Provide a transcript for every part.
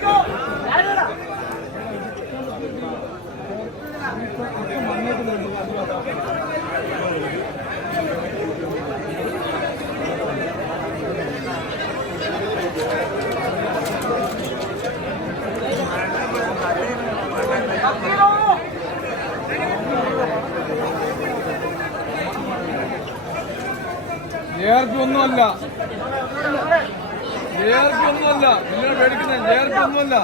Go! ഒന്നുമല്ല. ഒന്നുമല്ല. നിങ്ങൾ പേടിക്കുന്ന ജേർപ്പി ഒന്നുമല്ല.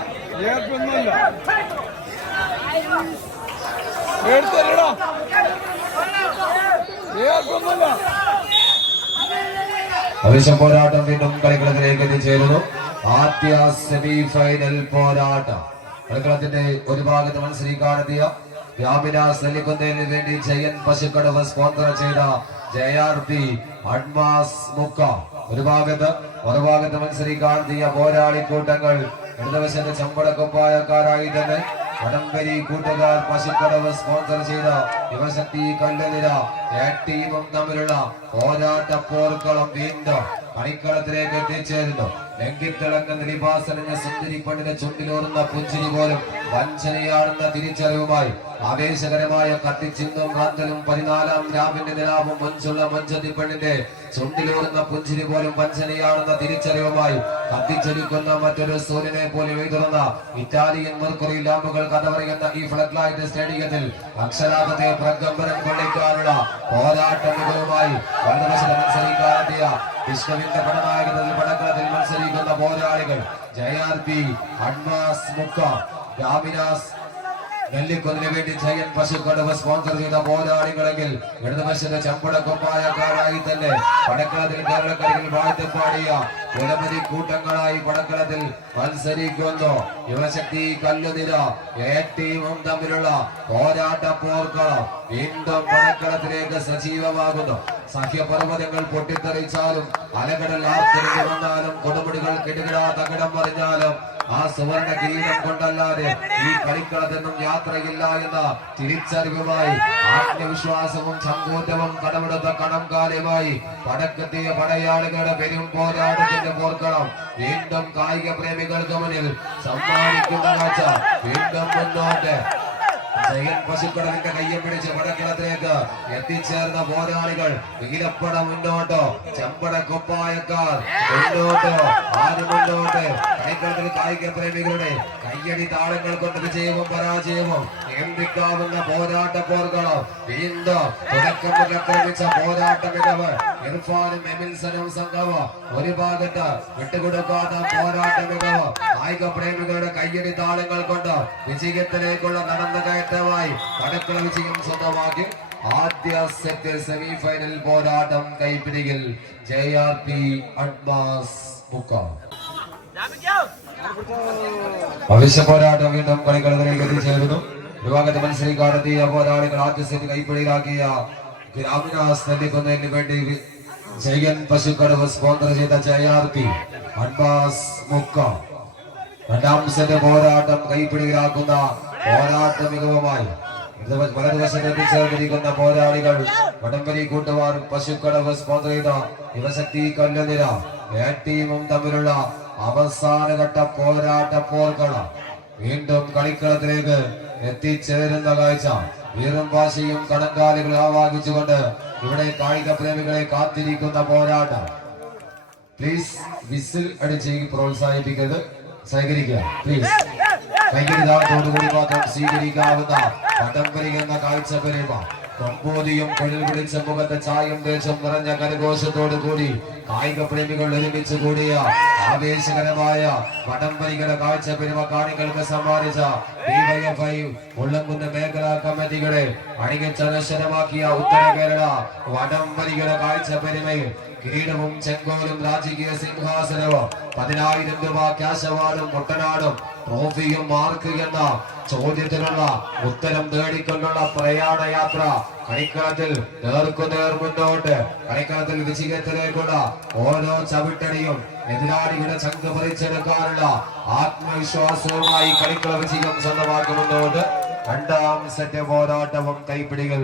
ഒന്നുമല്ല. അവശ്യ പോരാട്ടം വീണ്ടും കളിക്കളത്തിലേക്ക് എത്തിച്ചേരുന്നു. ആദ്യ സെമി ഫൈനൽ പോരാട്ടം. കളിക്കളത്തിന്റെ ഒരു ഭാഗത്ത് മത്സരിക്കാനെത്തിയ ഗ്രാമീണ നെല്ലിക്കുന്നതിന് വേണ്ടി ജയൻ പശുക്കടവ് സ്പോൺസർ ചെയ്ത ജെ ആർ പി അഡ്മാസ് മുക്ക. ഒരു ഭാഗത്ത് മറുഭാഗത്ത് മത്സരിക്കാനെത്തിയ പോരാളി കൂട്ടങ്ങൾ. ഇടതുവശത്ത് ചമ്പടക്കൊപ്പായക്കാരായി തന്നെ വടംവലി കൂട്ടുകാർ പശുക്കടവ് സ്പോൺസർ ചെയ്ത യുവശക്തി കല്ലുനിര. ടീമും തമ്മിലുള്ള പോരാട്ട പോർക്കളം വീണ്ടും കളിക്കളത്തിലേക്ക് എത്തിച്ചേരുന്നു. നിവാസനെ സുന്ദരി പെണ്ണിന്റെ ചുണ്ടിലൂറുന്ന പുഞ്ചിരി പോലും വഞ്ചനയാടുന്ന തിരിച്ചറിവുമായി ആവേശകരമായ കത്തിച്ചിന്തും കാന്തലും പതിനാലാം രാവിന്റെ നിലാവും മഞ്ചുള്ള മഞ്ചത്തി പെണ്ണിന്റെ ചുണ്ടിലൂറുന്ന പുഞ്ചിരി പോലും വഞ്ചനയാടുന്ന തിരിച്ചറിവുമായി കത്തിച്ചൊരുക്കുന്ന മറ്റൊരു സൂര്യനെ പോലെ എഴുതുന്ന ഇറ്റാലിയൻ മെർക്കുറി ലാമ്പുകൾ കഥ പറയുന്ന ഈ ഫ്ലഡ് ലൈറ്റ് സ്റ്റേഡിയത്തിൽ അക്ഷരാപത്തെ പ്രകമ്പനം കൊള്ളിക്കാനുള്ള പോരാട്ട മികവുമായി വലതുവശത്ത് മത്സരിക്കാനെത്തിയ വിഷ്ണുവിന്റെ പടനായകത്തിൽ പടക്കളത്തിൽ മത്സരിക്കുന്ന പോരാളികൾ ജയാർത്തി അഡ്മാസ് മുക്ക രാമിനാസ് നെല്ലിക്കൊന്നിന് വേണ്ടി ജയൻ പശുക്കടവ് സ്പോൺസർ ചെയ്ത പോരാളികളെങ്കിൽ ഇടതുവശത്തെ ചമ്പടക്കൊപ്പായക്കാരായി തന്നെ പടക്കളത്തിൽ കേരളക്കരയിൽ വാഴ്ത്തപ്പാടിയ നിരവധി കൂട്ടങ്ങളായി പടക്കളത്തിൽ മത്സരിക്കുന്നു. യുവശക്തി കല്ലുനിര എ തമ്മിലുള്ള പോരാട്ട പോർക്കളം വീണ്ടും പടക്കളത്തിലേക്ക് സജീവമാകുന്നു. സഖ്യപർവതങ്ങൾ പൊട്ടിത്തെറിച്ചാലും അലകടൽ ആർത്തിരിഞ്ഞു വന്നാലും കൊടുമുടികൾ കിടുകിടാ തകിടം മറിഞ്ഞാലും ആ സുവർണ കിരീടം കൊണ്ടല്ലാതെ ഈ കളിക്കളത്തെന്നും യാത്രയില്ല എന്ന തിരിച്ചറിവുമായി ആത്മവിശ്വാസവും സങ്കൂറ്റവും കടമെടുത്ത കണം കാലമായി പടക്കെത്തിയ പടയാളികളുടെ പെരും പോരാട്ടത്തിന്റെ പോർക്കളം വീണ്ടും കായിക പ്രേമികൾക്ക് മുന്നിൽ സമ്മാനിക്കുന്ന വീണ്ടും മുന്നോട്ട്. ജയൻ പശുക്കടവിന്റെ കയ്യം പിടിച്ച് വടക്കിടത്തിലേക്ക് എത്തിച്ചേർന്ന പോരാളികൾ നീലപ്പട മുന്നോട്ടോ ചെമ്പട കൊപ്പായക്കാർ മുന്നോട്ടോ ആര് മുന്നോട്ട്? കളിക്കളത്തിൽ കായിക പ്രേമികളുടെ കയ്യടി താളങ്ങൾ കൊണ്ട് വിജയവും പരാജയവും നിയന്ത്രിക്കാവുന്ന പോരാട്ട പോർക്കളം വീണ്ടും തുടക്കം മുതൽ ആക്രമിച്ച പോരാട്ട മികവ്. ഇർഫാനും എമിൻസനും സംഘവും ഒരു ഭാഗത്ത് വിട്ടുകൊടുക്കാത്ത പോരാട്ട മികവ്. കായിക പ്രേമികളുടെ കയ്യടി താളങ്ങൾ കൊണ്ട് വിജയത്തിലേക്കുള്ള നടന്നു കയറ്റമായി കടക്കള വിജയം സ്വന്തമാക്കി. ആദ്യ സെറ്റ് സെമി ഫൈനൽ പോരാട്ടം കൈപ്പിടിയിൽ ജെ ആർ പി അഡ്മാസ് മുക്ക ഭവിഷ്യ പോരാട്ടം വീണ്ടും കളിക്കളത്തിലേക്ക് എത്തിച്ചേരുന്നു. വിഭാഗത്ത് മത്സരിക്കാനെത്തിയ പോരാളികൾ ആദ്യ സെറ്റ് കൈപ്പിടിയിലാക്കിയ ഗ്രാമീണാസ് നെല്ലിക്കുന്നതിന് വേണ്ടി ജയൻ പശുക്കടവ് സ്പോൺസർ ചെയ്ത ജയാർത്തി അഡ്മാസ് മുക്ക. രണ്ടാം സെറ്റ് പോരാട്ടം കൈപ്പിടിയിലാക്കുന്ന പോരാട്ട മികവുമായി വലതുവശത്ത് എത്തിച്ചേർന്നിരിക്കുന്ന പോരാളികൾ വടംവലി കൂട്ടുവാർ പശുക്കടവ് സ്പോൺസർ ചെയ്ത യുവശക്തി കല്ലുനിര ടീമും തമ്മിലുള്ള അവസാനഘട്ട പോരാട്ട പോർക്കളം വീണ്ടും കളിക്കളത്തിലേക്ക് എത്തിച്ചേരുന്ന കാഴ്ച വീറും വാശിയും കടങ്കാലികൾ ആവാഹിച്ചുകൊണ്ട് ഇവിടെ കായിക പ്രേമികളെ കാത്തിരിക്കുന്ന പോരാട്ടം. പ്ലീസ് വിസിൽ അടിച്ച് പ്രോത്സാഹിപ്പിക്കരുത്. സഹകരിക്കുക. പ്ലീസ് സ്വീകരിക്കാവുന്ന എന്ന കാഴ്ച പെരുമ കൊമ്പോതിയും കൊഴിൽ പിടിച്ച മുഖത്തെ ചായം ദേശം നിറഞ്ഞ കരഘോഷത്തോടു കൂടി കായിക പ്രേമികൾ ഒരുമിച്ച് കൂടിയ ആവേശകരമായ വടംവലികളുടെ കാഴ്ച പെരുമ കാണികൾക്ക് സമ്മാനിച്ച ഡിവൈഎഫ്ഐ മേഖലാ കമ്മിറ്റികളെ അണികച്ചനശ്വരമാക്കിയ ഉത്തര കേരള വടംവലികളുടെ കാഴ്ച പെരുമയിൽ കിരീടവും ചെങ്കോലും രാജകീയ സിംഹാസനവും. പതിനായിരം രൂപ ക്യാഷ് അവാർഡും മുട്ടനാടും ട്രോഫിയും മാർക്ക് എന്ന ചോദ്യത്തിനുള്ള ഉത്തരം തേടിക്കൊണ്ടുള്ള പ്രയാണ യാത്ര. കളിക്കളത്തിൽ നേർക്കുനേർ മുന്നോട്ട്. കളിക്കളത്തിൽ വിജയത്തിലേക്കുള്ള ഓരോ ചവിട്ടടിയും എതിരാളികളുടെ ചങ്ക് പറിച്ചെടുക്കാനുള്ള ആത്മവിശ്വാസവുമായി കളിക്കള വിജയം സ്വന്തമാക്കി മുന്നോട്ട് രണ്ടാം സെറ്റ് പോരാട്ടവും കൈപ്പിടികൾ